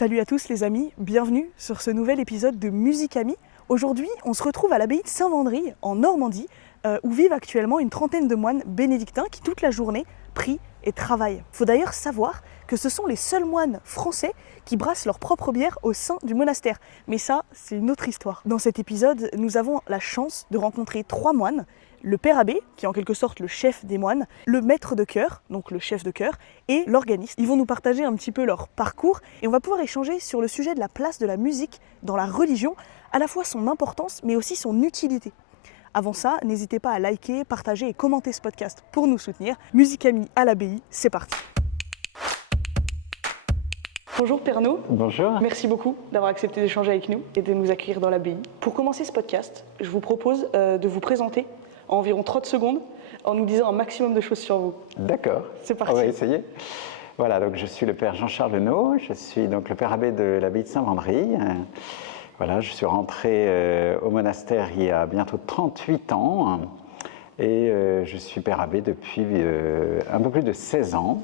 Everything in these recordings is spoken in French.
Salut à tous les amis, bienvenue sur ce nouvel épisode de Musicami. Aujourd'hui, on se retrouve à l'abbaye de Saint-Wandrille, en Normandie, où vivent actuellement une trentaine de moines bénédictins qui toute la journée prient et travaillent. Il faut d'ailleurs savoir que ce sont les seuls moines français qui brassent leur propre bière au sein du monastère. Mais ça, c'est une autre histoire. Dans cet épisode, nous avons la chance de rencontrer 3 moines. Le père abbé, qui est en quelque sorte le chef des moines, le maître de chœur, donc le chef de chœur, et l'organiste. Ils vont nous partager un petit peu leur parcours et on va pouvoir échanger sur le sujet de la place de la musique dans la religion, à la fois son importance mais aussi son utilité. Avant ça, n'hésitez pas à liker, partager et commenter ce podcast pour nous soutenir. Musicami à l'abbaye, c'est parti. Bonjour Pernod. Bonjour. Merci beaucoup d'avoir accepté d'échanger avec nous et de nous accueillir dans l'abbaye. Pour commencer ce podcast, je vous propose de vous présenter en environ 30 secondes en nous disant un maximum de choses sur vous. D'accord. C'est parti. On va essayer. Voilà, donc je suis le père Jean-Charles Lenot, je suis donc le père abbé de l'abbaye de Saint-Wandrille. Voilà, je suis rentré au monastère il y a bientôt 38 ans et je suis père abbé depuis un peu plus de 16 ans.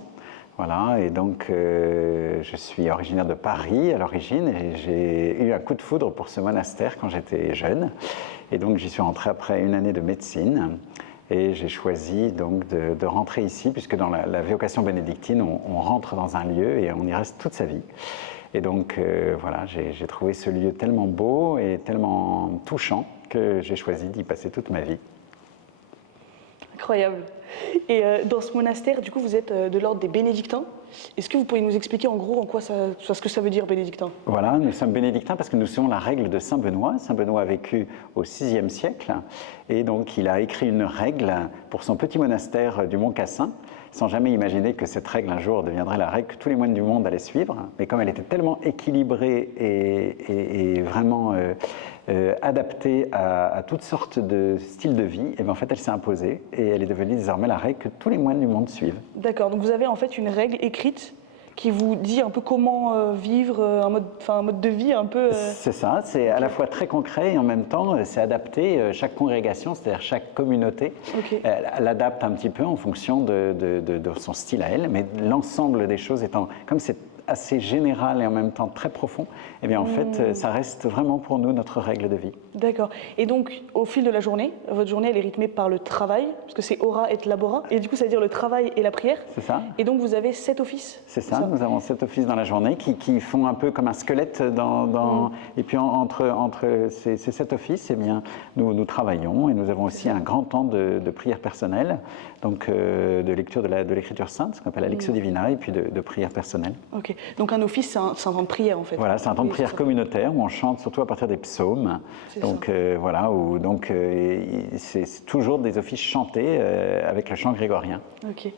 Voilà, et donc je suis originaire de Paris à l'origine et j'ai eu un coup de foudre pour ce monastère quand j'étais jeune. Et donc j'y suis rentré après une année de médecine et j'ai choisi donc de rentrer ici puisque dans la vocation bénédictine, on rentre dans un lieu et on y reste toute sa vie. Et donc voilà, j'ai trouvé ce lieu tellement beau et tellement touchant que j'ai choisi d'y passer toute ma vie. Incroyable. Et dans ce monastère, du coup, vous êtes de l'ordre des bénédictins. Est-ce que vous pourriez nous expliquer en gros ce que ça veut dire bénédictin? Voilà, nous sommes bénédictins parce que nous suivons la règle de Saint Benoît. Saint Benoît a vécu au VIe siècle et donc il a écrit une règle pour son petit monastère du Mont Cassin, sans jamais imaginer que cette règle un jour deviendrait la règle que tous les moines du monde allaient suivre. Mais comme elle était tellement équilibrée et vraiment adaptée à toutes sortes de styles de vie, et bien en fait elle s'est imposée et elle est devenue désormais la règle que tous les moines du monde suivent. D'accord, donc vous avez en fait une règle écrite qui vous dit un peu comment vivre, un mode de vie un peu... C'est ça, c'est à la fois très concret et en même temps c'est adapté. Chaque congrégation, c'est-à-dire chaque communauté, elle adapte un petit peu en fonction de son style à elle, mais l'ensemble des choses étant, comme c'est assez général et en même temps très profond, eh bien en fait ça reste vraiment pour nous notre règle de vie. D'accord. Et donc au fil de la journée, votre journée elle est rythmée par le travail, parce que c'est ora et labora, et du coup ça veut dire le travail et la prière. C'est ça. Et donc vous avez 7 offices. C'est ça, nous avons 7 offices dans la journée qui font un peu comme un squelette et puis entre ces 7 offices, eh bien nous travaillons et nous avons aussi un grand temps de prière personnelle, donc de lecture de l'écriture sainte, ce qu'on appelle la Lectio Divina, et puis de prière personnelle. Ok, donc un office c'est un temps de prière en fait. Voilà, c'est un temps de prière communautaire où on chante surtout à partir des psaumes. Donc voilà, c'est toujours des offices chantés avec le chant grégorien. Ok,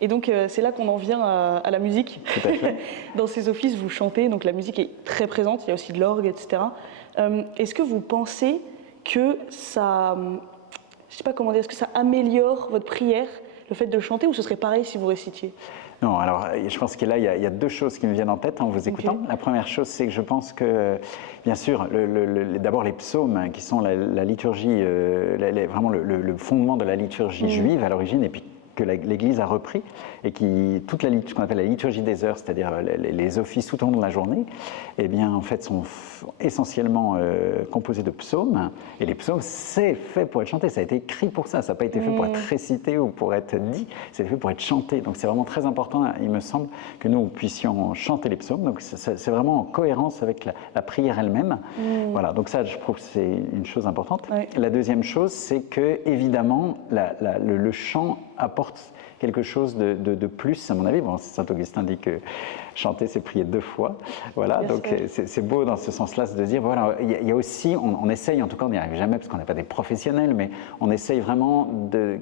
et donc c'est là qu'on en vient à la musique. Tout à fait. Dans ces offices vous chantez, donc la musique est très présente, il y a aussi de l'orgue, etc. Est-ce que vous pensez que ça, je sais pas comment dire, est-ce que ça améliore votre prière, le fait de chanter, ou ce serait pareil si vous récitiez? Non, alors je pense que là, il y a 2 choses qui me viennent en tête en vous écoutant. Okay. La première chose, c'est que je pense que, bien sûr, d'abord les psaumes, qui sont la liturgie, vraiment le fondement de la liturgie juive à l'origine, et puis que l'Église a repris, et ce qu'on appelle la liturgie des heures, c'est-à-dire les offices tout au long de la journée, eh bien, en fait, sont essentiellement composés de psaumes. Et les psaumes, c'est fait pour être chanté, ça a été écrit pour ça, ça n'a pas été fait pour être récité ou pour être dit, c'est fait pour être chanté. Donc c'est vraiment très important, il me semble, que nous puissions chanter les psaumes. Donc c'est vraiment en cohérence avec la prière elle-même. Voilà, donc ça, je trouve que c'est une chose importante. Ouais. La deuxième chose, c'est que, évidemment, le chant apporte quelque chose de plus, à mon avis. Bon, Saint Augustin dit que chanter, c'est prier 2 fois. Voilà, yes, donc c'est beau dans ce sens-là de dire, voilà, il y a aussi, on essaye, en tout cas on n'y arrive jamais parce qu'on n'est pas des professionnels, mais on essaye vraiment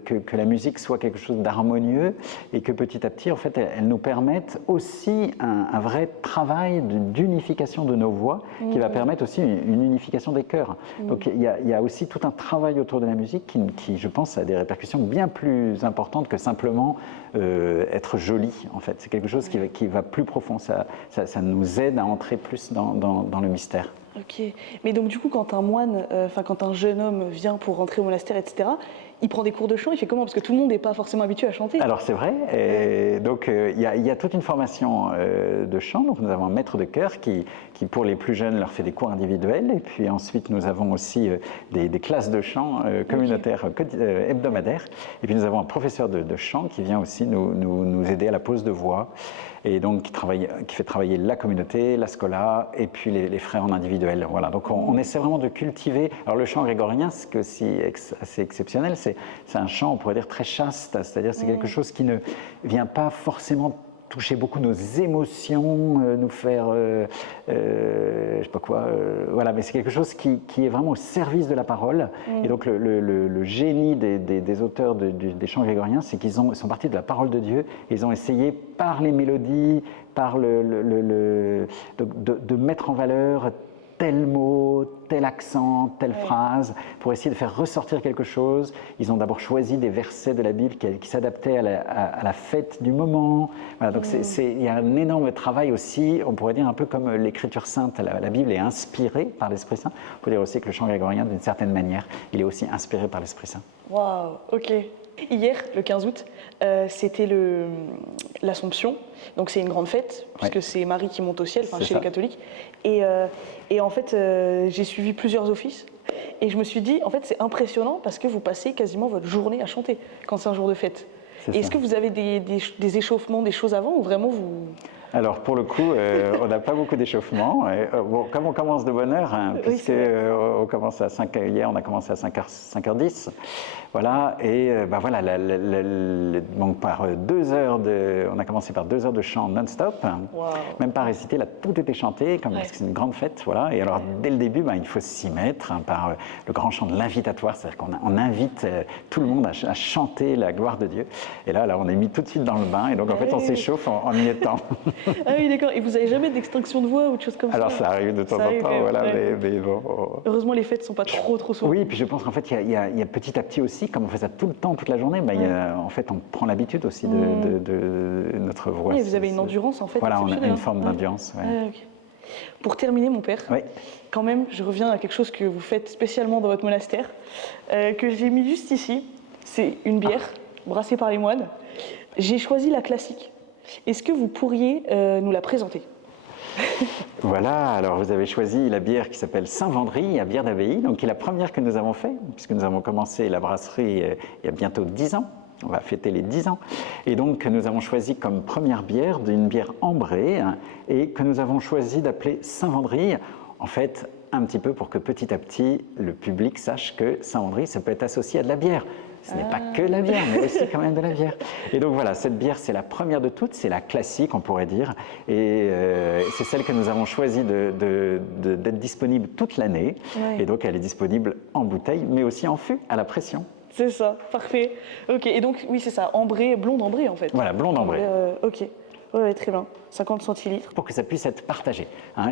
que la musique soit quelque chose d'harmonieux et que petit à petit, en fait, elle nous permette aussi un vrai travail d'unification de nos voix qui va permettre aussi une unification des chœurs. Donc il y a aussi tout un travail autour de la musique qui, je pense, a des répercussions bien plus importantes que simplement être joli, en fait. C'est quelque chose qui va plus profond. Ça nous aide à entrer plus dans le mystère. Ok, mais donc du coup, quand un moine, quand un jeune homme vient pour rentrer au monastère, etc., il prend des cours de chant, il fait comment? Parce que tout le monde n'est pas forcément habitué à chanter. Alors c'est vrai, et donc il y a toute une formation de chant. Donc nous avons un maître de chœur qui, pour les plus jeunes, leur fait des cours individuels. Et puis ensuite, nous avons aussi des classes de chant communautaires hebdomadaires. Et puis nous avons un professeur de chant qui vient aussi nous aider à la pose de voix. Et donc qui fait travailler la communauté, la scola, et puis les frères en individuel. Voilà. Donc on essaie vraiment de cultiver. Alors le chant grégorien, ce qui est aussi assez exceptionnel, c'est un chant, on pourrait dire, très chaste. C'est-à-dire c'est quelque chose qui ne vient pas forcément toucher beaucoup nos émotions, nous faire, je sais pas quoi, voilà, mais c'est quelque chose qui est vraiment au service de la parole. Et donc le génie des auteurs des chants grégoriens, c'est qu'ils sont partis de la parole de Dieu, et ils ont essayé par les mélodies, par de mettre en valeur tel mot, tel accent, telle phrase, pour essayer de faire ressortir quelque chose. Ils ont d'abord choisi des versets de la Bible qui s'adaptaient à la fête du moment. Voilà, donc il y a un énorme travail aussi, on pourrait dire un peu comme l'écriture sainte. La Bible est inspirée par l'Esprit Saint. On peut dire aussi que le chant grégorien, d'une certaine manière, il est aussi inspiré par l'Esprit Saint. Waouh, ok. Hier, le 15 août, c'était l'Assomption. Donc c'est une grande fête, puisque c'est Marie qui monte au ciel, chez les catholiques. Et en fait, j'ai suivi plusieurs offices. Et je me suis dit, en fait, c'est impressionnant parce que vous passez quasiment votre journée à chanter quand c'est un jour de fête. Est-ce que vous avez des échauffements, des choses avant, ou vraiment vous... Alors pour le coup, on n'a pas beaucoup d'échauffement. Bon, comme on commence de bonne heure, puisque on commence à 5 h, hier on a commencé à 5h10, voilà, et voilà, donc par 2 heures on a commencé par 2 heures de chant non-stop, même pas récité, là tout était chanté, parce que c'est une grande fête, voilà, et alors dès le début, il faut s'y mettre par le grand chant de l'invitatoire, c'est-à-dire qu'on invite tout le monde à chanter la gloire de Dieu, et là on est mis tout de suite dans le bain, et donc en fait on s'échauffe en y étant. Ah oui, d'accord. Et vous n'avez jamais d'extinction de voix ou de choses comme ça? Alors ça arrive de temps en temps, voilà, mais bon. Heureusement, les fêtes ne sont pas trop souvent. Oui, et puis je pense qu'en fait, il y a petit à petit aussi, comme on fait ça tout le temps, toute la journée, en fait, on prend l'habitude aussi de notre voix. Oui, vous avez une endurance, en fait. Voilà, on a une forme d'endurance. Okay. Pour terminer, mon père, quand même, je reviens à quelque chose que vous faites spécialement dans votre monastère, que j'ai mis juste ici. C'est une bière brassée par les moines. J'ai choisi la classique. Est-ce que vous pourriez nous la présenter? Voilà, alors vous avez choisi la bière qui s'appelle Saint-Vendry, la bière d'abbaye, donc qui est la première que nous avons faite, puisque nous avons commencé la brasserie il y a bientôt 10 ans. On va fêter les 10 ans. Et donc nous avons choisi comme première bière une bière ambrée et que nous avons choisi d'appeler Saint-Vendry, en fait un petit peu pour que petit à petit le public sache que Saint-Vendry, ça peut être associé à de la bière. Ce n'est pas que la bière, mais aussi quand même de la bière. Et donc voilà, cette bière, c'est la première de toutes, c'est la classique, on pourrait dire. Et c'est celle que nous avons choisi d'être disponible toute l'année. Et donc elle est disponible en bouteille, mais aussi en fût, à la pression. C'est ça, parfait. Ok, et donc oui, c'est ça, ambrée, blonde ambrée en fait. Voilà, blonde ambrée. Ok. Ouais, très bien. 50 centilitres. Pour que ça puisse être partagé.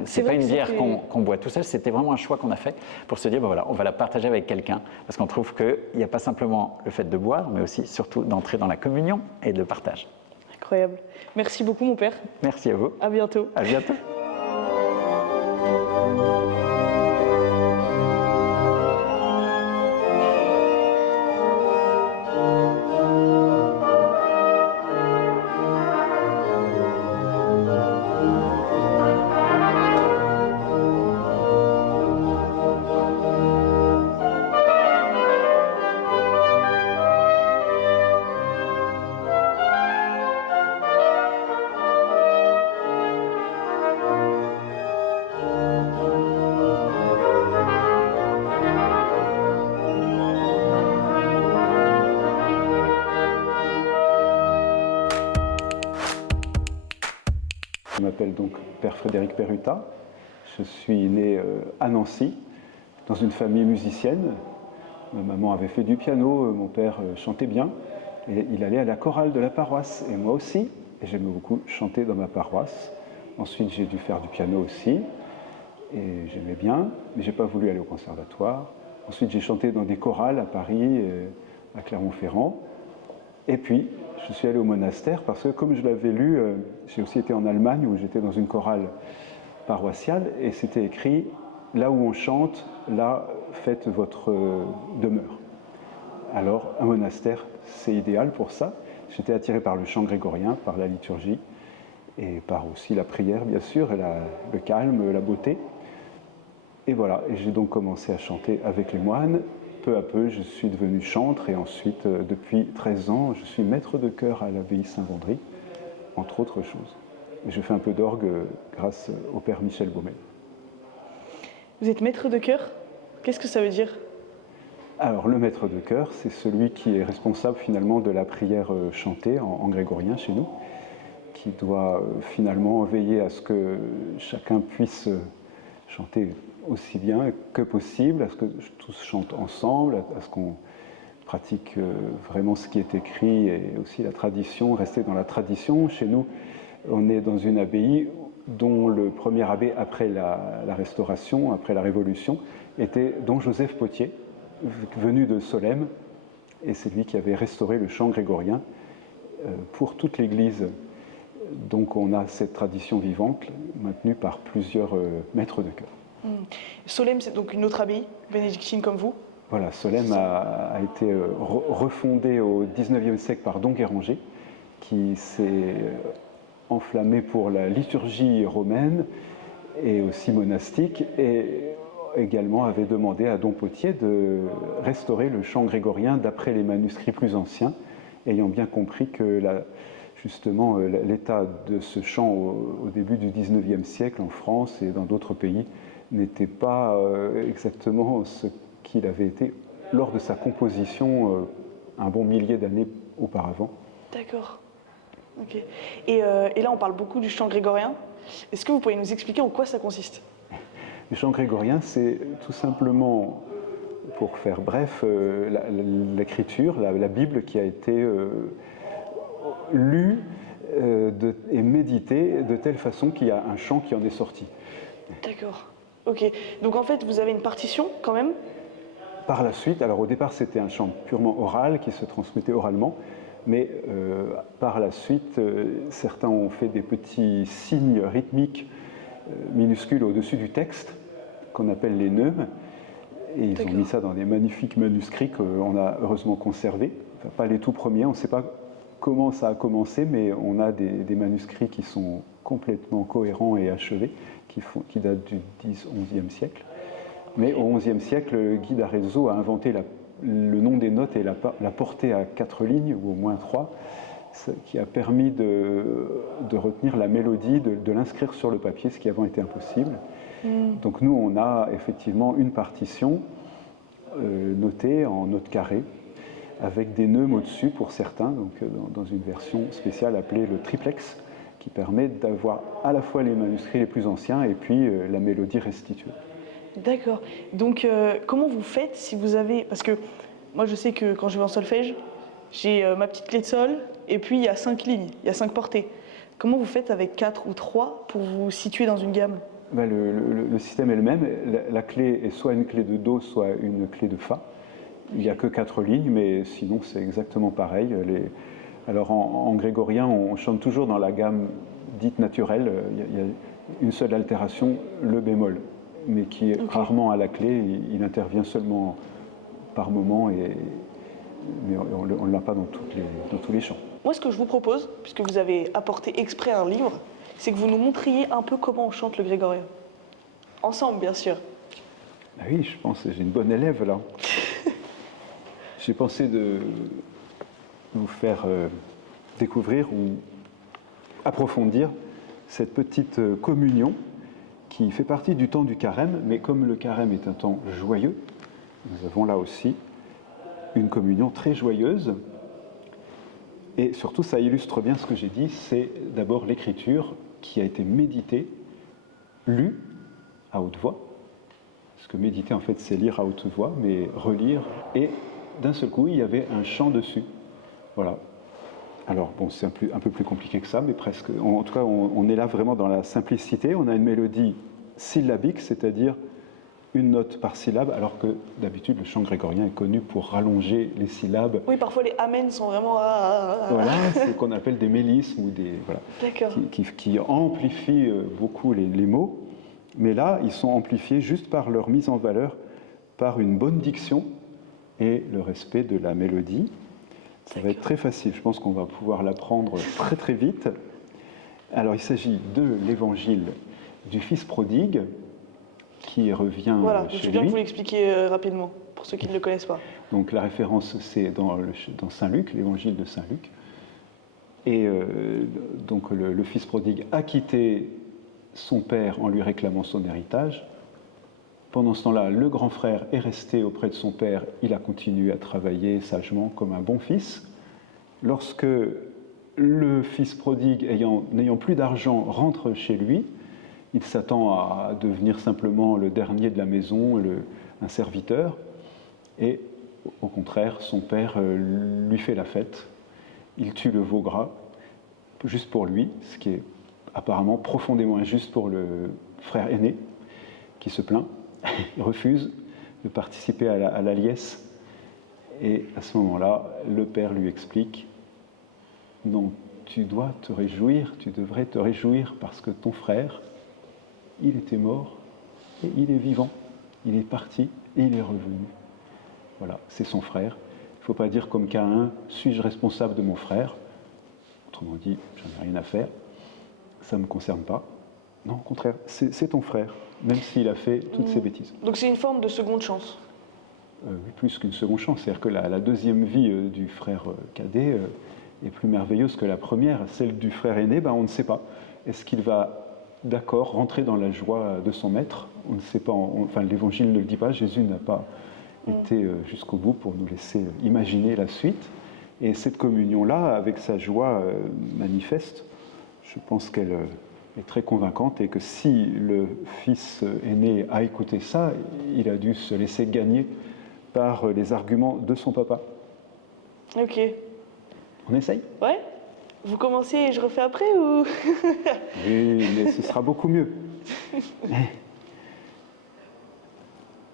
C'est pas une bière qu'on boit tout seul, c'était vraiment un choix qu'on a fait pour se dire, voilà, on va la partager avec quelqu'un, parce qu'on trouve qu'il n'y a pas simplement le fait de boire, mais aussi surtout d'entrer dans la communion et le partage. Incroyable. Merci beaucoup, mon père. Merci à vous. À bientôt. À bientôt. Je m'appelle donc Père Frédéric Perruta. Je suis né à Nancy, dans une famille musicienne. Ma maman avait fait du piano, mon père chantait bien. Et il allait à la chorale de la paroisse, et moi aussi. Et j'aimais beaucoup chanter dans ma paroisse. Ensuite, j'ai dû faire du piano aussi. Et j'aimais bien, mais je n'ai pas voulu aller au conservatoire. Ensuite, j'ai chanté dans des chorales à Paris, à Clermont-Ferrand. Et puis, je suis allé au monastère parce que, comme je l'avais lu, j'ai aussi été en Allemagne où j'étais dans une chorale paroissiale et c'était écrit « Là où on chante, là faites votre demeure ». Alors, un monastère, c'est idéal pour ça. J'étais attiré par le chant grégorien, par la liturgie, et par aussi la prière, bien sûr, et le calme, la beauté. Et voilà, et j'ai donc commencé à chanter avec les moines. Peu à peu, je suis devenu chantre, et ensuite, depuis 13 ans, je suis maître de chœur à l'abbaye Saint-Vendry, entre autres choses. Et je fais un peu d'orgue grâce au père Michel Baumel. Vous êtes maître de chœur? Qu'est-ce que ça veut dire? Alors, le maître de chœur, c'est celui qui est responsable finalement de la prière chantée en grégorien chez nous, qui doit finalement veiller à ce que chacun puisse chanter aussi bien que possible, à ce que tous chantent ensemble, à ce qu'on pratique vraiment ce qui est écrit et aussi la tradition, rester dans la tradition. Chez nous, on est dans une abbaye dont le premier abbé après la Restauration, après la Révolution, était don Joseph Potier, venu de Solesmes, et c'est lui qui avait restauré le chant grégorien pour toute l'Église. Donc on a cette tradition vivante maintenue par plusieurs maîtres de chœur. Solesmes, c'est donc une autre abbaye, bénédictine comme vous? Voilà, Solesmes a été refondé au XIXe siècle par Don Guéranger, qui s'est enflammé pour la liturgie romaine et aussi monastique, et également avait demandé à Don Potier de restaurer le chant grégorien d'après les manuscrits plus anciens, ayant bien compris que justement l'état de ce chant au début du XIXe siècle en France et dans d'autres pays n'était pas exactement ce qu'il avait été lors de sa composition un bon millier d'années auparavant. D'accord. Ok. Et là, on parle beaucoup du chant grégorien. Est-ce que vous pouvez nous expliquer en quoi ça consiste? Le chant grégorien, c'est tout simplement, pour faire bref, l'écriture, la Bible qui a été lue et méditée de telle façon qu'il y a un chant qui en est sorti. D'accord. Ok. Donc en fait, vous avez une partition quand même? Par la suite, alors au départ c'était un chant purement oral qui se transmettait oralement, mais par la suite certains ont fait des petits signes rythmiques minuscules au-dessus du texte qu'on appelle les neumes, et ils ont mis ça dans des magnifiques manuscrits qu'on a heureusement conservés. Enfin, pas les tout premiers, on ne sait pas comment ça a commencé, mais on a des manuscrits qui sont complètement cohérents et achevés, qui datent du X-XIe siècle. Mais au XIe siècle, Guy d'Arezzo a inventé le nom des notes et l'a porté à 4 lignes, ou au moins 3, ce qui a permis de retenir la mélodie, de l'inscrire sur le papier, ce qui avant était impossible. Donc nous, on a effectivement une partition notée en notes carrées, avec des neumes au-dessus pour certains, donc dans une version spéciale appelée le triplex, qui permet d'avoir à la fois les manuscrits les plus anciens et puis la mélodie restituée. D'accord. Donc, comment vous faites si vous avez... Parce que moi, je sais que quand je vais en solfège, j'ai ma petite clé de sol, et puis il y a 5 lignes, il y a 5 portées. Comment vous faites avec 4 ou 3 pour vous situer dans une gamme? Ben, le système est le même. La clé est soit une clé de Do, soit une clé de Fa. Il n'y a que 4 lignes, mais sinon c'est exactement pareil. Alors en grégorien, on chante toujours dans la gamme dite naturelle. Il y a une seule altération, le bémol, mais qui est rarement à la clé. Il intervient seulement par moment, mais on ne l'a pas dans tous les chants. Moi, ce que je vous propose, puisque vous avez apporté exprès un livre, c'est que vous nous montriez un peu comment on chante le grégorien. Ensemble, bien sûr. Ah oui, je pense que j'ai une bonne élève là. J'ai pensé de vous faire découvrir ou approfondir cette petite communion qui fait partie du temps du carême, mais comme le carême est un temps joyeux, nous avons là aussi une communion très joyeuse. Et surtout, ça illustre bien ce que j'ai dit, c'est d'abord l'écriture qui a été méditée, lue à haute voix. Parce que méditer, en fait, c'est lire à haute voix, mais relire. Et d'un seul coup, il y avait un chant dessus. Voilà. Alors, bon, c'est un peu plus compliqué que ça, mais presque. En tout cas, on est là vraiment dans la simplicité. On a une mélodie syllabique, c'est-à-dire une note par syllabe, alors que d'habitude, le chant grégorien est connu pour rallonger les syllabes. Oui, parfois les amens sont vraiment... Voilà, c'est ce qu'on appelle des mélismes, ou voilà, qui amplifient beaucoup les mots. Mais là, ils sont amplifiés juste par leur mise en valeur, par une bonne diction et le respect de la mélodie. Ça va être très facile, je pense qu'on va pouvoir l'apprendre très très vite. Alors il s'agit de l'évangile du fils prodigue qui revient Voilà, chez je veux bien lui. que vous l'expliquiez rapidement, pour ceux qui ne le connaissent pas. Donc la référence, c'est dans Saint Luc, l'évangile de Saint Luc. Et donc le fils prodigue a quitté son père en lui réclamant son héritage. Pendant ce temps-là, le grand frère est resté auprès de son père. Il a continué à travailler sagement comme un bon fils. Lorsque le fils prodigue, n'ayant plus d'argent, rentre chez lui, il s'attend à devenir simplement le dernier de la maison, un serviteur. Et au contraire, son père lui fait la fête. Il tue le veau gras, juste pour lui, ce qui est apparemment profondément injuste pour le frère aîné, qui se plaint. Il refuse de participer à la liesse. Et à ce moment-là, le père lui explique « Non, tu dois te réjouir, tu devrais te réjouir parce que ton frère, il était mort et il est vivant. Il est parti et il est revenu. » Voilà, c'est son frère. Il ne faut pas dire comme Caïn « Suis-je responsable de mon frère ?» Autrement dit, j'en ai rien à faire. Ça ne me concerne pas. Non, au contraire, c'est ton frère, même s'il a fait toutes ces bêtises. Donc c'est une forme de seconde chance. Oui, plus qu'une seconde chance. C'est-à-dire que la deuxième vie du frère cadet est plus merveilleuse que la première. Celle du frère aîné, on ne sait pas. Est-ce qu'il va, d'accord, rentrer dans la joie de son maître? On ne sait pas. Enfin, l'Évangile ne le dit pas. Jésus n'a pas été jusqu'au bout pour nous laisser imaginer la suite. Et cette communion-là, avec sa joie manifeste, je pense qu'elle est très convaincante et que si le fils aîné a écouté ça, il a dû se laisser gagner par les arguments de son papa. Ok. On essaye? Ouais? Vous commencez et je refais après ou? Oui, mais ce sera beaucoup mieux.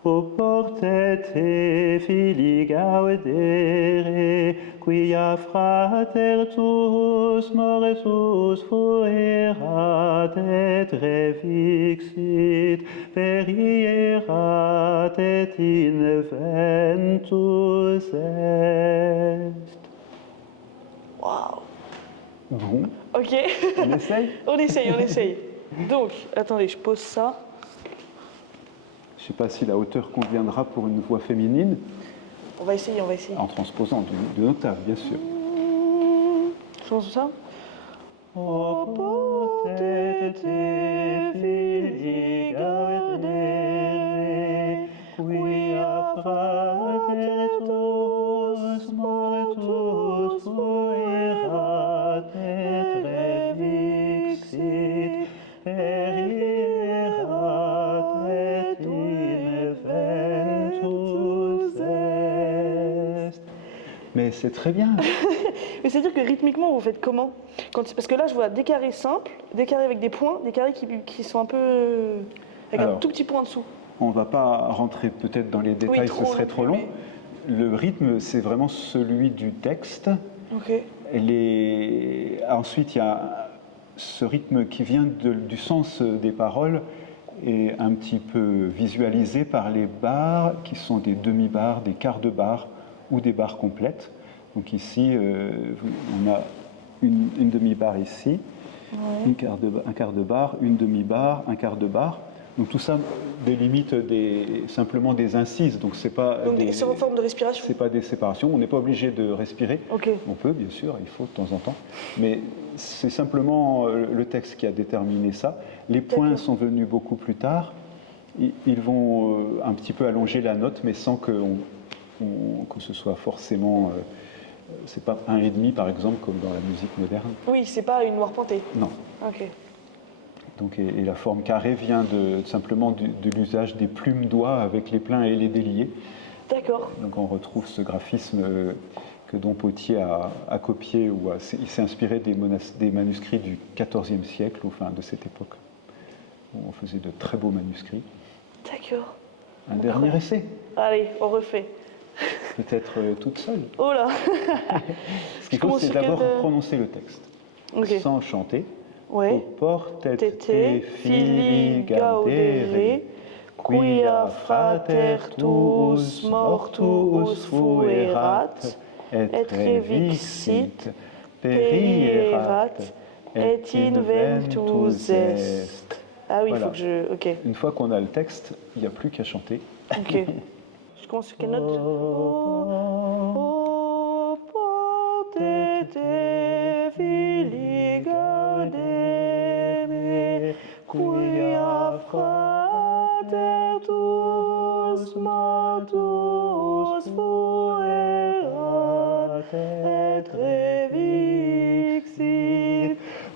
O portete filii gaudere, quia frater tuus mortus fuerat et revixit, perierat et inventus est. Waouh. Bon, Ok. on essaye? On essaye. Donc, attendez, je pose ça. Je ne sais pas si la hauteur conviendra pour une voix féminine. On va essayer. En transposant de octaves, bien sûr. Je pense ça. O potete filii gaudere, quia frater tuus mortus fuerat et revixit, perierat et inventus est. Mais c'est très bien. Mais c'est-à-dire que rythmiquement, vous faites comment? Parce que là, je vois des carrés simples, des carrés avec des points, des carrés qui sont un peu... avec un tout petit point en dessous. On ne va pas rentrer peut-être dans les détails, ce serait trop long. Le rythme, c'est vraiment celui du texte. Ok. Ensuite, il y a ce rythme qui vient du sens des paroles et un petit peu visualisé par les barres qui sont des demi-barres, des quarts de barre ou des barres complètes. Donc ici, on a une demi-barre ici, un quart de barre, une demi-barre, un quart de barre. Donc tout ça délimite simplement des incises. Donc c'est pas c'est en forme de respiration. C'est pas des séparations. On n'est pas obligé de respirer. Okay. On peut, bien sûr, il faut de temps en temps. Mais c'est simplement le texte qui a déterminé ça. Les points sont venus beaucoup plus tard. Ils vont un petit peu allonger la note, mais sans que ce soit forcément... c'est pas 1,5 par exemple, comme dans la musique moderne. Oui, c'est pas une noire pointée. Non. Ok. Donc, et la forme carrée vient simplement de l'usage des plumes doigts avec les pleins et les déliés. D'accord. Donc on retrouve ce graphisme que Dom Pottier a copié, il s'est inspiré des manuscrits du XIVe siècle, enfin de cette époque, où on faisait de très beaux manuscrits. D'accord. Un dernier essai. Allez, on refait. Peut-être toute seule. Oh là. Ce qu'il faut, c'est d'abord prononcer le texte, sans chanter. Ouais. O portete filii gaudere, quia frater tuus mortuus fuerat, et revixit, perierat, et inventus est. Ah oui, il faut que je... Ok. Une fois qu'on a le texte, il n'y a plus qu'à chanter. Ok. Je commence sur quelle note? O pote te fili gaudere, quia frater tuus mortuus fuerat, et revixit,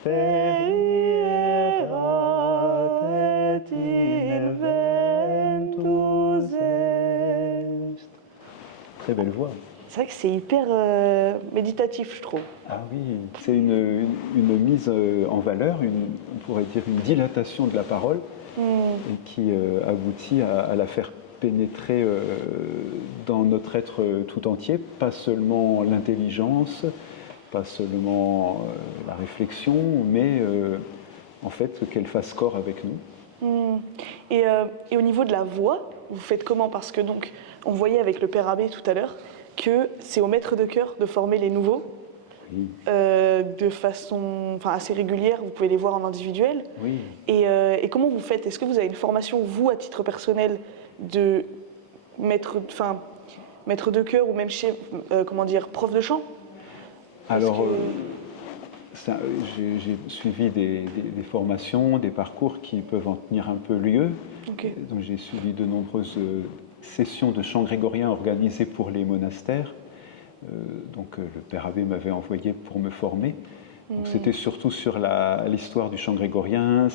perierat, et inventus est. Très belle voix. C'est vrai que c'est hyper méditatif, je trouve. Ah oui, c'est une mise en valeur, on pourrait dire une dilatation de la parole, et qui aboutit à la faire pénétrer dans notre être tout entier, pas seulement l'intelligence, pas seulement la réflexion, mais en fait qu'elle fasse corps avec nous. Et au niveau de la voix, vous faites comment? Parce que donc, on voyait avec le Père Abbé tout à l'heure que c'est au maître de chœur de former les nouveaux. Oui. De façon assez régulière, vous pouvez les voir en individuel. Oui. Et comment vous faites? Est-ce que vous avez une formation, vous, à titre personnel, de maître de chœur ou même prof de chant? Alors, j'ai suivi des formations, des parcours qui peuvent en tenir un peu lieu. Okay. Donc j'ai suivi de nombreuses sessions de chant grégorien organisées pour les monastères. Le Père Abbé m'avait envoyé pour me former. Donc c'était surtout sur l'histoire du chant grégorien,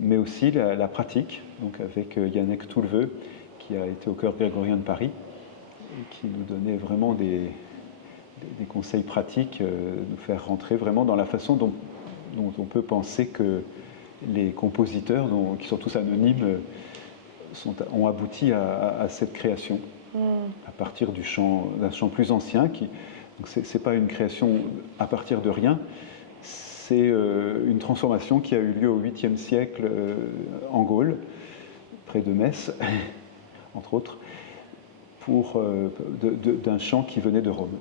mais aussi la pratique, donc avec Yannick Toulveux, qui a été au chœur grégorien de Paris, et qui nous donnait vraiment des conseils pratiques, nous faire rentrer vraiment dans la façon dont on peut penser que les compositeurs, qui sont tous anonymes, ont abouti à cette création, à partir d'un chant plus ancien. Donc c'est pas une création à partir de rien, c'est une transformation qui a eu lieu au 8e siècle en Gaule, près de Metz, entre autres, d'un chant qui venait de Rome.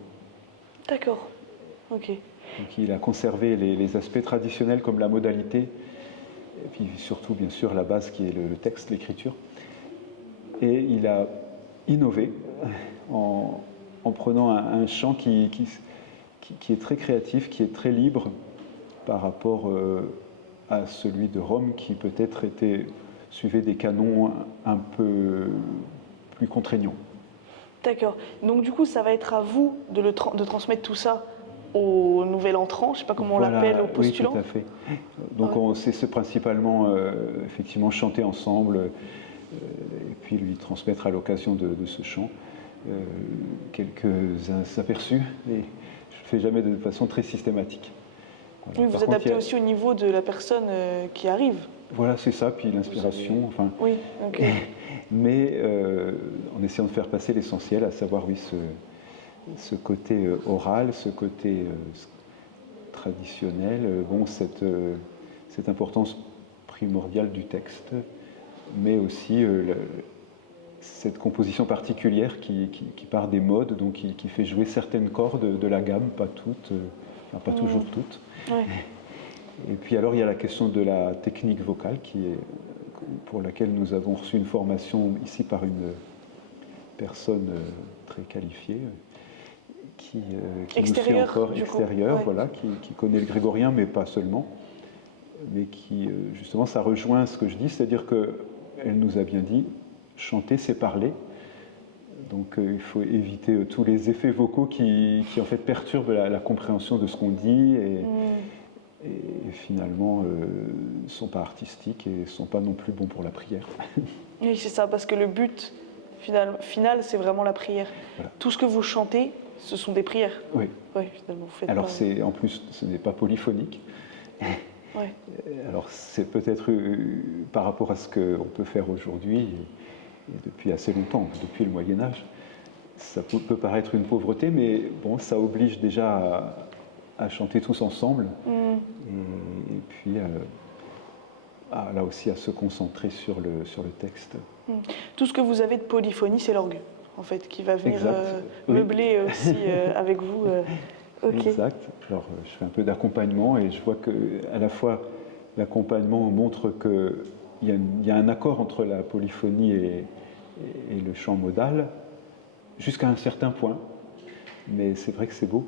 D'accord, ok. Donc il a conservé les aspects traditionnels comme la modalité, et puis surtout bien sûr la base qui est le texte, l'écriture. Et il a innové en prenant un chant qui est très créatif, qui est très libre par rapport à celui de Rome, qui peut-être suivait des canons un peu plus contraignants. D'accord. Donc du coup, ça va être à vous de transmettre tout ça au nouvel entrant, je ne sais pas comment on l'appelle, au postulant. Oui, tout à fait. Donc c'est principalement effectivement chanter ensemble et puis lui transmettre à l'occasion de ce chant quelques aperçus. Et je ne le fais jamais de façon très systématique. Voilà. Oui, vous adaptez aussi au niveau de la personne qui arrive. Voilà, c'est ça, puis l'inspiration. Oui, ok. Mais en essayant de faire passer l'essentiel, à savoir, oui, ce côté oral, ce côté traditionnel, cette importance primordiale du texte, mais aussi cette composition particulière qui part des modes, donc qui fait jouer certaines cordes de la gamme, pas toutes, pas toujours toutes. Ouais. Et puis alors il y a la question de la technique vocale pour laquelle nous avons reçu une formation ici par une personne très qualifiée qui nous suit encore extérieure, voilà, qui connaît le grégorien mais pas seulement, mais qui justement ça rejoint ce que je dis, c'est-à-dire qu'elle nous a bien dit chanter c'est parler. Donc il faut éviter tous les effets vocaux qui en fait perturbent la compréhension de ce qu'on dit et finalement ne sont pas artistiques et ne sont pas non plus bons pour la prière. Oui, c'est ça, parce que le but final c'est vraiment la prière. Voilà. Tout ce que vous chantez, ce sont des prières. Oui. Oui, finalement, vous faites alors en plus, ce n'est pas polyphonique. Ouais. Alors c'est peut-être par rapport à ce qu'on peut faire aujourd'hui, et depuis assez longtemps, depuis le Moyen-Âge, ça peut paraître une pauvreté, mais bon, ça oblige déjà à chanter tous ensemble, et puis là aussi à se concentrer sur le texte. Tout ce que vous avez de polyphonie, c'est l'orgue, en fait, qui va venir Oui. meubler aussi avec vous. Ok. Exact. Alors, je fais un peu d'accompagnement et je vois que à la fois l'accompagnement montre qu'il y a un accord entre la polyphonie et le chant modal, jusqu'à un certain point. Mais c'est vrai que c'est beau.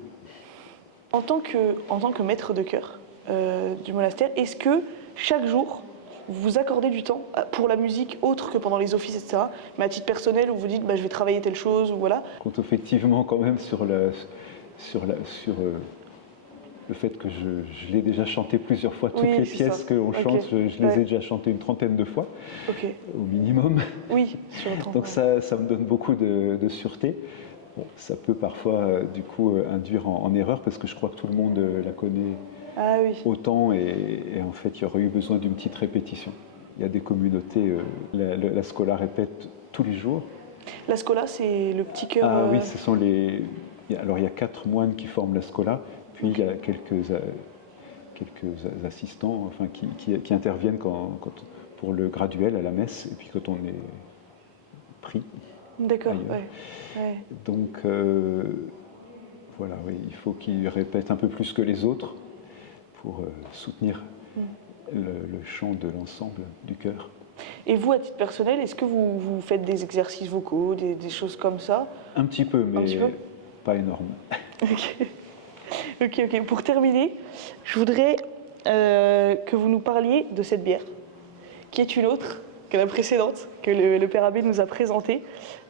En tant que maître de chœur du monastère, est-ce que chaque jour, vous vous accordez du temps pour la musique autre que pendant les offices, etc., mais à titre personnel, où vous dites je vais travailler telle chose, ou voilà? Je compte effectivement quand même sur le fait que je l'ai déjà chanté plusieurs fois. Toutes les pièces qu'on chante, je les ai déjà chantées une trentaine de fois, au minimum. Oui, sur le temps. Donc ça me donne beaucoup de sûreté. Bon, ça peut parfois du coup induire en erreur parce que je crois que tout le monde la connaît autant et en fait il y aurait eu besoin d'une petite répétition. Il y a des communautés, la Scola répète tous les jours. La Scola, c'est le petit chœur. Ah oui, ce sont alors il y a 4 moines qui forment la Scola, puis il y a quelques assistants enfin, qui interviennent pour le graduel à la messe et puis quand on est pris. D'accord, Donc voilà, oui, il faut qu'ils répètent un peu plus que les autres pour soutenir le chant de l'ensemble du chœur. Et vous, à titre personnel, est-ce que vous faites des exercices vocaux, des choses comme ça? Un petit peu, mais pas énorme. Ok. Pour terminer, je voudrais que vous nous parliez de cette bière, qui est une autre que la précédente, que le Père Abbé nous a présentée,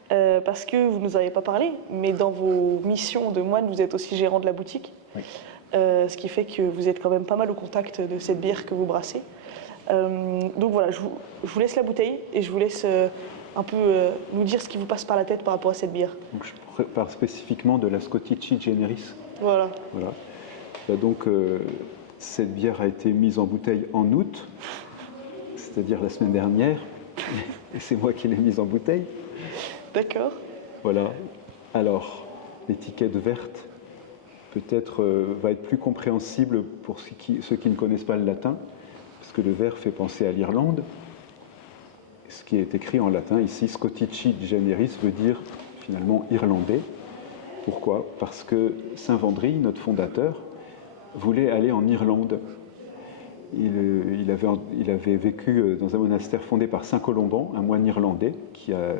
parce que vous ne nous avez pas parlé, mais dans vos missions de moine, vous êtes aussi gérant de la boutique, ce qui fait que vous êtes quand même pas mal au contact de cette bière que vous brassez. Donc voilà, je vous laisse la bouteille et je vous laisse un peu nous dire ce qui vous passe par la tête par rapport à cette bière. Donc je parle spécifiquement de la Scottici Generis. Voilà. Donc cette bière a été mise en bouteille en août, c'est-à-dire la semaine dernière, et c'est moi qui l'ai mise en bouteille. D'accord. Voilà. Alors, l'étiquette verte peut-être va être plus compréhensible pour ceux qui ne connaissent pas le latin, parce que le vert fait penser à l'Irlande. Ce qui est écrit en latin ici, Scottici Generis, veut dire finalement irlandais. Pourquoi? Parce que Saint Wandrille, notre fondateur, voulait aller en Irlande. Il avait vécu dans un monastère fondé par Saint Colomban, un moine irlandais qui a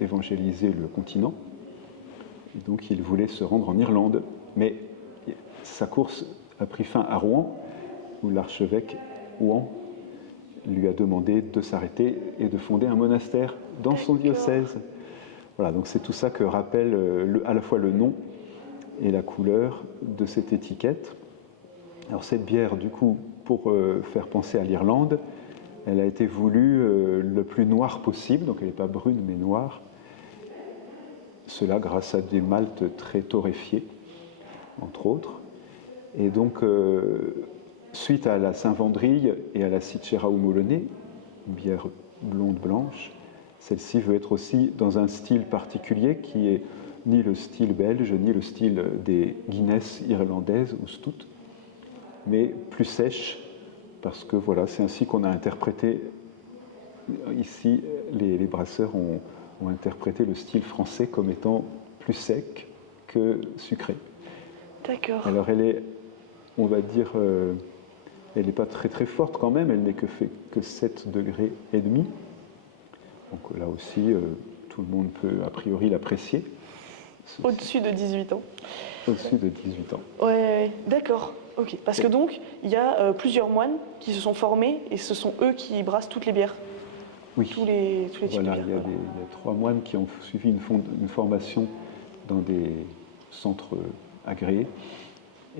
évangélisé le continent. Et donc il voulait se rendre en Irlande. Mais sa course a pris fin à Rouen, où l'archevêque Ouan lui a demandé de s'arrêter et de fonder un monastère dans son diocèse. Voilà, donc c'est tout ça que rappelle à la fois le nom et la couleur de cette étiquette. Alors cette bière, du coup, pour faire penser à l'Irlande, elle a été voulue le plus noire possible, donc elle n'est pas brune mais noire. Cela grâce à des maltes très torréfiés, entre autres. Et donc, suite à la Saint-Wandrille et à la Cicera Umolone, une bière blonde blanche, celle-ci veut être aussi dans un style particulier qui est ni le style belge, ni le style des Guinness irlandaises ou Stout, mais plus sèche, parce que voilà, c'est ainsi qu'on a interprété, ici, les brasseurs ont interprété le style français comme étant plus sec que sucré. D'accord. Alors elle est, on va dire, elle n'est pas très très forte quand même, elle n'est que 7 degrés et demi. Donc là aussi, tout le monde peut a priori l'apprécier. Au-dessus de 18 ans. Au-dessus de 18 ans. Ouais, d'accord. Ok. Parce que donc, il y a plusieurs moines qui se sont formés et ce sont eux qui brassent toutes les bières. Oui. Tous les types de bières. Il y a 3 moines qui ont suivi une formation dans des centres agréés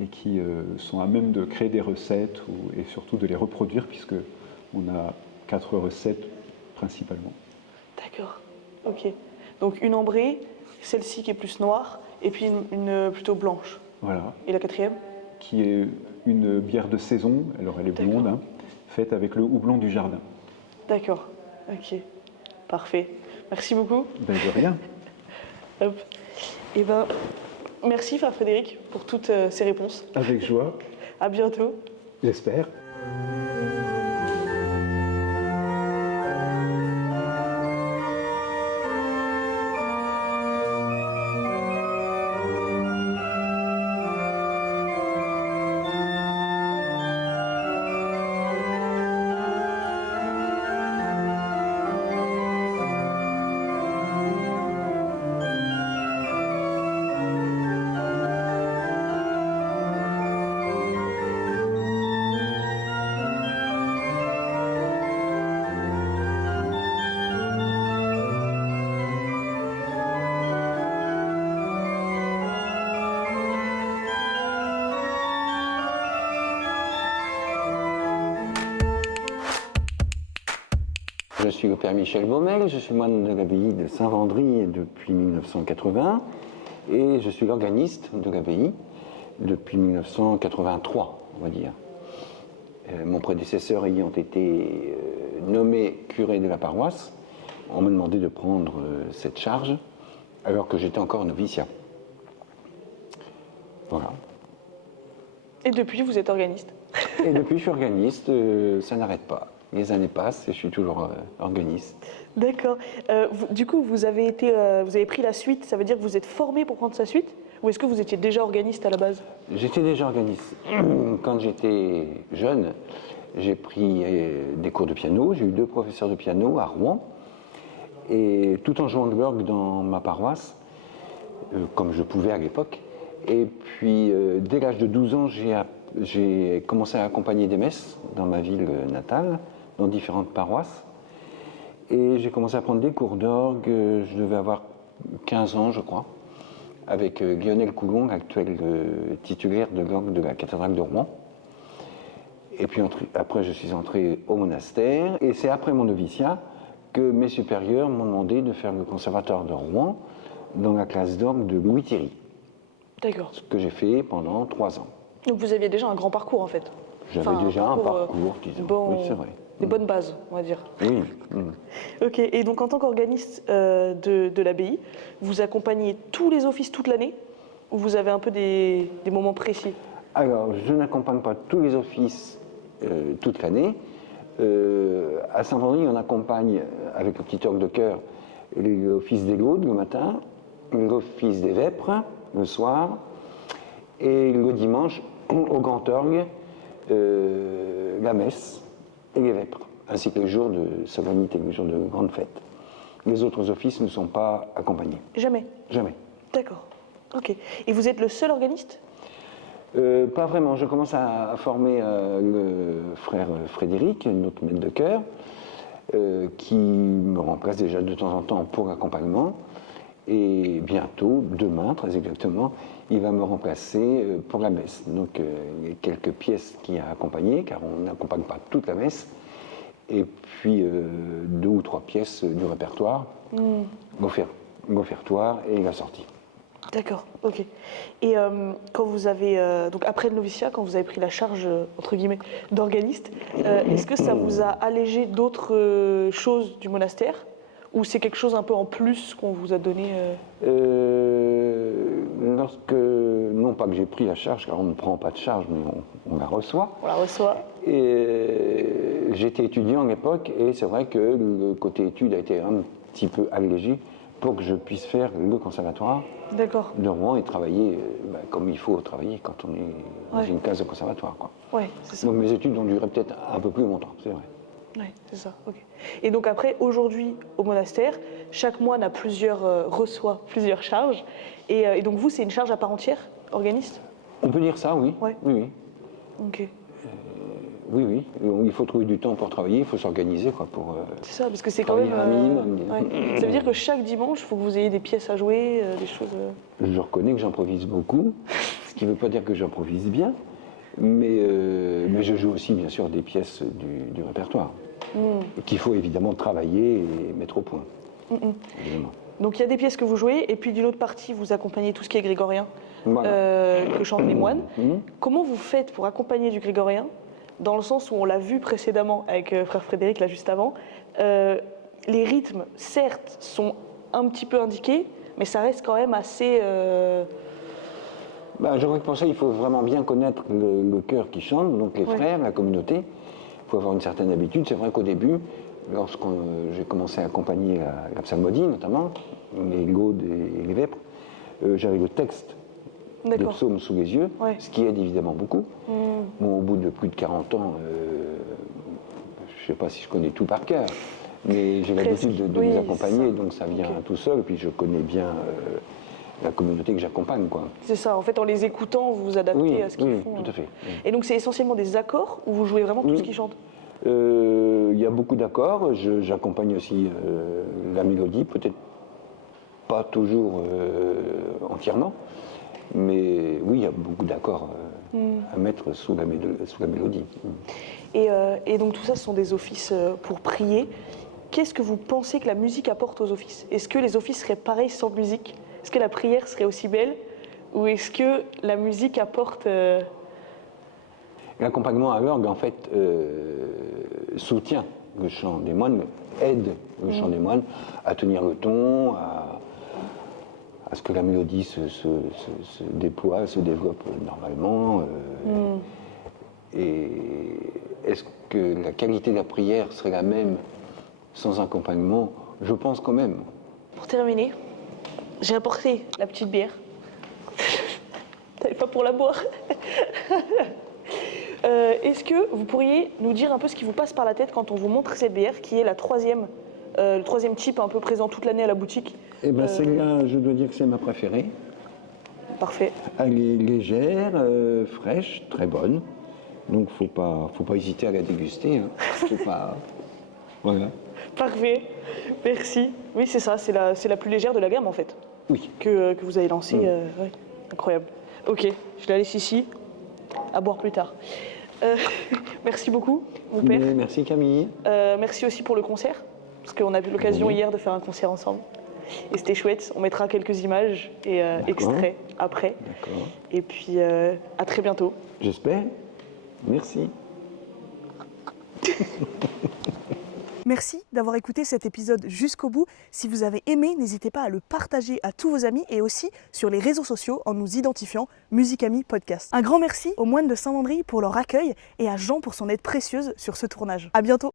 et qui sont à même de créer des recettes et surtout de les reproduire puisque on a 4 recettes principalement. D'accord. Ok. Donc une ambrée, celle-ci qui est plus noire et puis une plutôt blanche. Voilà. Et la quatrième? Qui est une bière de saison, alors elle est blonde, hein, faite avec le houblon du jardin. D'accord. Ok. Parfait. Merci beaucoup. Ben de rien. Hop. Eh ben, merci Frère Frédéric pour toutes ces réponses. Avec joie. À bientôt. J'espère. Je suis le père Michel Baumel, je suis moine de l'abbaye de Saint-Vendry depuis 1980 et je suis l'organiste de l'abbaye depuis 1983, on va dire. Mon prédécesseur ayant été nommé curé de la paroisse, on m'a demandé de prendre cette charge alors que j'étais encore noviciat. Voilà. Et depuis, vous êtes organiste? Et depuis, je suis organiste, ça n'arrête pas. Les années passent et je suis toujours organiste. D'accord. Du coup, vous avez pris la suite, ça veut dire que vous êtes formé pour prendre sa suite? Ou est-ce que vous étiez déjà organiste à la base? J'étais déjà organiste. Quand j'étais jeune, j'ai pris des cours de piano. J'ai eu 2 professeurs de piano à Rouen. Et tout en jouant de l'orgue dans ma paroisse, comme je pouvais à l'époque. Et puis, dès l'âge de 12 ans, j'ai commencé à accompagner des messes dans ma ville natale, dans différentes paroisses. Et j'ai commencé à prendre des cours d'orgue, je devais avoir 15 ans, je crois, avec Lionel Coulon, actuel titulaire de l'orgue de la cathédrale de Rouen. Et puis après, je suis entré au monastère. Et c'est après mon noviciat que mes supérieurs m'ont demandé de faire le conservatoire de Rouen dans la classe d'orgue de Louis Thierry. D'accord. Ce que j'ai fait pendant 3 ans. Donc vous aviez déjà un grand parcours en fait? J'avais déjà un parcours, disons. Oui, c'est vrai. Des bonnes bases, on va dire. Oui. Ok, et donc en tant qu'organiste de l'abbaye, vous accompagnez tous les offices toute l'année? Ou vous avez un peu des moments précis? Alors, je n'accompagne pas tous les offices toute l'année. À Saint-Vendry, on accompagne avec le petit orgue de chœur l'office des Laudes le matin, l'office des Vêpres le soir, et le dimanche, au grand orgue, la messe et les Vêpres, ainsi que les jours de solennité, les jours de grande fête. Les autres offices ne sont pas accompagnés. Jamais? Jamais. D'accord, ok. Et vous êtes le seul organiste? Pas vraiment. Je commence à former le frère Frédéric, notre maître de chœur, qui me remplace déjà de temps en temps pour l'accompagnement. Et bientôt, demain très exactement, il va me remplacer pour la messe. Donc il y a quelques pièces qui a accompagné, car on n'accompagne pas toute la messe. Et puis 2 ou 3 pièces du répertoire, l'offertoire et la sortie. D'accord, ok. Et quand vous avez, donc après le noviciat, quand vous avez pris la charge, entre guillemets, d'organiste, est-ce que ça vous a allégé d'autres choses du monastère? Ou c'est quelque chose un peu en plus qu'on vous a donné Non pas que j'ai pris la charge, car on ne prend pas de charge, mais on la reçoit. On la reçoit. Et j'étais étudiant à l'époque, et c'est vrai que le côté études a été un petit peu allégé pour que je puisse faire le conservatoire de Rouen et travailler comme il faut travailler quand on est dans une case de conservatoire. Ouais, c'est ça. Donc mes études ont duré peut-être un peu plus longtemps, c'est vrai. Oui, c'est ça, ok. Et donc après, aujourd'hui, au monastère, chaque moine reçoit plusieurs charges. Et donc vous, c'est une charge à part entière, organiste? On peut dire ça, oui. Ouais. Oui, oui. Ok. Oui. Il faut trouver du temps pour travailler, il faut s'organiser pour c'est ça, parce que c'est quand même un minimum. Ouais. Ça veut dire que chaque dimanche, il faut que vous ayez des pièces à jouer, des choses... Je reconnais que j'improvise beaucoup, ce qui ne veut pas dire que j'improvise bien, mais je joue aussi, bien sûr, des pièces du répertoire. Qu'il faut évidemment travailler et mettre au point. Évidemment. Donc il y a des pièces que vous jouez, et puis d'une autre partie, vous accompagnez tout ce qui est grégorien, que chantent les moines. Comment vous faites pour accompagner du grégorien, dans le sens où on l'a vu précédemment avec frère Frédéric, là juste avant, les rythmes, certes, sont un petit peu indiqués, mais ça reste quand même assez... Je crois que pour ça, il faut vraiment bien connaître le chœur qui chante, donc les frères, la communauté. Il faut avoir une certaine habitude. C'est vrai qu'au début, lorsque j'ai commencé à accompagner la psalmodie, notamment, les Laudes et les Vêpres, j'avais le texte de psaume sous les yeux, ce qui aide évidemment beaucoup. Bon, au bout de plus de 40 ans, je ne sais pas si je connais tout par cœur, mais j'ai l'habitude de les accompagner, donc ça vient tout seul, et puis je connais bien la communauté que j'accompagne. C'est ça, en fait, en les écoutant, vous vous adaptez à ce qu'ils font. Oui, tout à fait. Et donc c'est essentiellement des accords, ou vous jouez vraiment tout ce qu'ils chantent? Il y a beaucoup d'accords, j'accompagne aussi la mélodie, peut-être pas toujours entièrement, mais oui, il y a beaucoup d'accords à mettre sous la mélodie. Et donc tout ça, ce sont des offices pour prier. qu'est-ce que vous pensez que la musique apporte aux offices? Est-ce que les offices seraient pareils sans musique? Est-ce que la prière serait aussi belle? Ou est-ce que la musique apporte... L'accompagnement à l'orgue, en fait, soutient le chant des moines, aide le chant des moines à tenir le ton, à ce que la mélodie se déploie, se développe normalement. Et est-ce que la qualité de la prière serait la même sans accompagnement? Je pense quand même. Pour terminer, j'ai apporté la petite bière. T'avais pas pour la boire. Est-ce que vous pourriez nous dire un peu ce qui vous passe par la tête quand on vous montre cette bière, qui est le troisième type un peu présent toute l'année à la boutique? Eh bien, celle-là, je dois dire que c'est ma préférée. Parfait. Elle est légère, fraîche, très bonne. Donc, faut pas hésiter à la déguster. Hein. Faut pas... Voilà. Parfait. Merci. Oui, c'est ça. C'est la plus légère de la gamme, en fait. Oui. Que vous avez lancée. Ouais. Incroyable. Ok, je la laisse ici. À boire plus tard. Merci beaucoup, mon père. Merci Camille. Merci aussi pour le concert, parce qu'on a eu l'occasion hier de faire un concert ensemble. Et c'était chouette. On mettra quelques images et extraits après. D'accord. Et puis, à très bientôt. J'espère. Merci. Merci d'avoir écouté cet épisode jusqu'au bout. Si vous avez aimé, n'hésitez pas à le partager à tous vos amis et aussi sur les réseaux sociaux en nous identifiant Musicami Podcast. Un grand merci aux moines de Saint-Mandry pour leur accueil et à Jean pour son aide précieuse sur ce tournage. À bientôt.